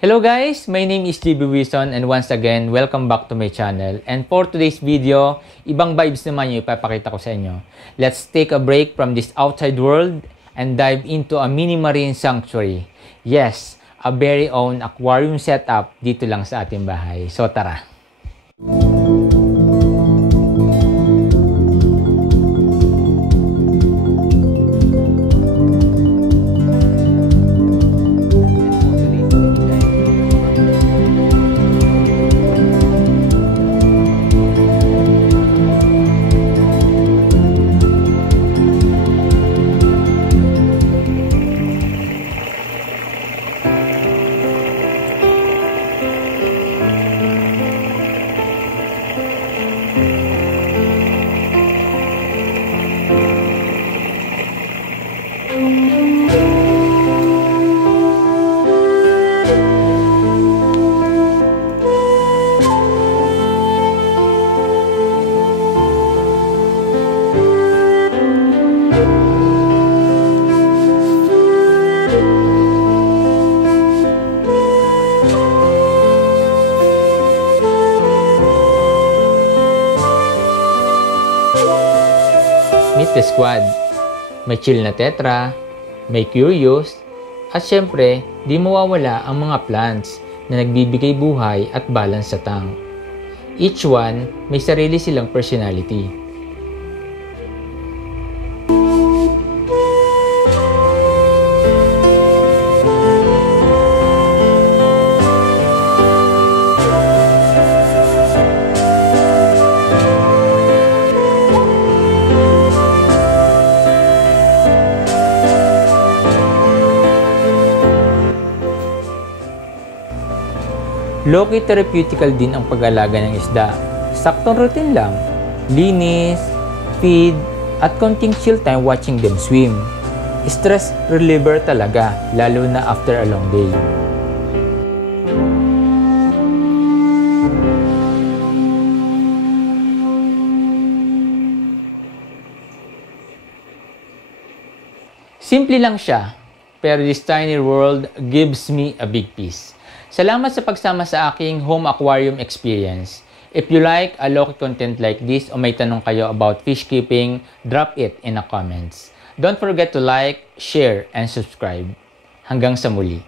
Hello guys, my name is JB Wilson and once again, welcome back to my channel. And for today's video, ibang vibes naman yung ipapakita ko sa inyo. Let's take a break from this outside world and dive into a mini marine sanctuary. Yes, a very own aquarium setup dito lang sa ating bahay. So tara! Meet the squad. May chill na tetra, may curious, at syempre, di mawawala ang mga plants na nagbibigay buhay at balance sa tank. Each one, may sarili silang personality. Low-key therapeutical din ang pag-alaga ng isda. Saktong routine lang. Linis, feed, at konting chill time watching them swim. Stress reliever talaga, lalo na after a long day. Simple lang siya, pero this tiny world gives me a big peace. Salamat sa pagsama sa aking home aquarium experience. If you like a low-key content like this o may tanong kayo about fish keeping, drop it in the comments. Don't forget to like, share, and subscribe. Hanggang sa muli.